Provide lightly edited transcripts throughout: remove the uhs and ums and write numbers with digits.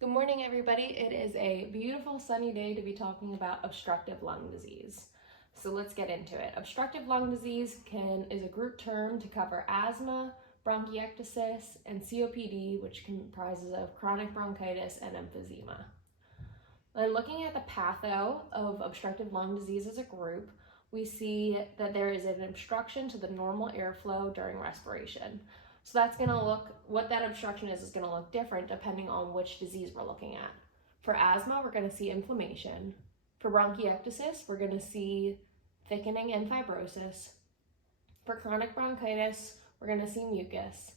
Good morning, everybody. It is a beautiful sunny day to be talking about obstructive lung disease. So let's get into it. Obstructive lung disease is a group term to cover asthma, bronchiectasis, and COPD, which comprises of chronic bronchitis and emphysema. When looking at the patho of obstructive lung disease as a group, we see that there is an obstruction to the normal airflow during respiration. So that's going to look, what that obstruction is going to look different depending on which disease we're looking at. For asthma, we're going to see inflammation. For bronchiectasis, we're going to see thickening and fibrosis. For chronic bronchitis, we're going to see mucus.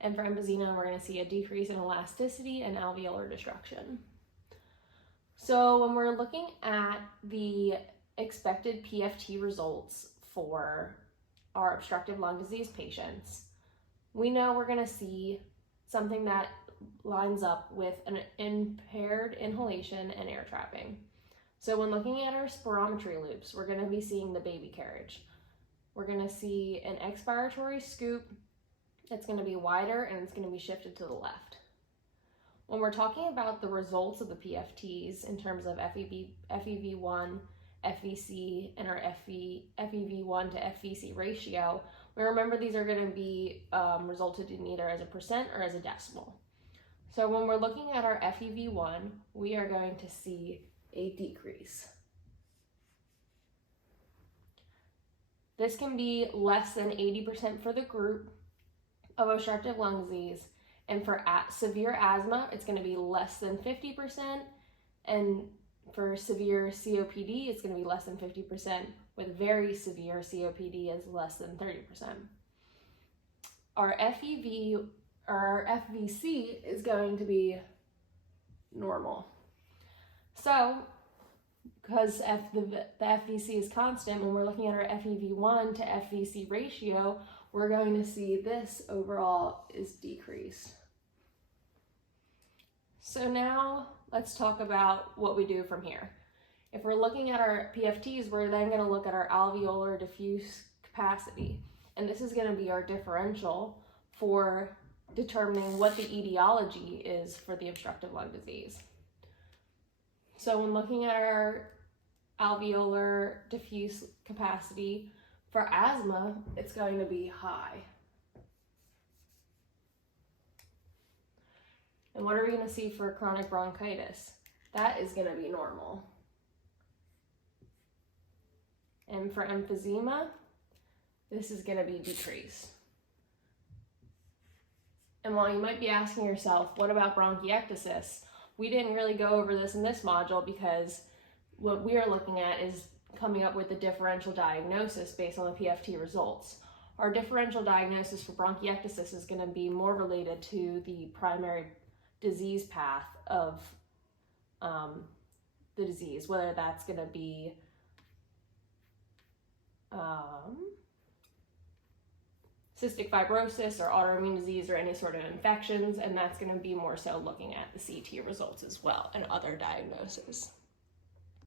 And for emphysema, we're going to see a decrease in elasticity and alveolar destruction. So when we're looking at the expected PFT results for our obstructive lung disease patients, we know we're going to see something that lines up with an impaired inhalation and air trapping. So when looking at our spirometry loops, we're going to be seeing the baby carriage. We're going to see an expiratory scoop that's going to be wider and it's going to be shifted to the left. When we're talking about the results of the PFTs in terms of FEV1, FVC, and our FEV1 to FVC ratio, we remember these are going to be resulted in either as a percent or as a decimal. So when we're looking at our FEV1, we are going to see a decrease. This can be less than 80% for the group of obstructive lung disease, and for severe asthma, it's going to be less than 50%, and for severe COPD, it's going to be less than 50%, with very severe COPD is less than 30%. Our FVC is going to be normal. So, because the FVC is constant, when we're looking at our FEV1 to FVC ratio, we're going to see this overall is decreased. So now let's talk about what we do from here. If we're looking at our PFTs, we're then going to look at our alveolar diffuse capacity. And this is going to be our differential for determining what the etiology is for the obstructive lung disease. So when looking at our alveolar diffuse capacity, for asthma, it's going to be high. And what are we going to see for chronic bronchitis? That is going to be normal. And for emphysema, this is going to be decreased. And while you might be asking yourself, what about bronchiectasis? We didn't really go over this in this module because what we are looking at is coming up with the differential diagnosis based on the PFT results. Our differential diagnosis for bronchiectasis is going to be more related to the primary disease path of the disease, whether that's going to be cystic fibrosis or autoimmune disease or any sort of infections, and that's going to be more so looking at the CT results as well and other diagnoses.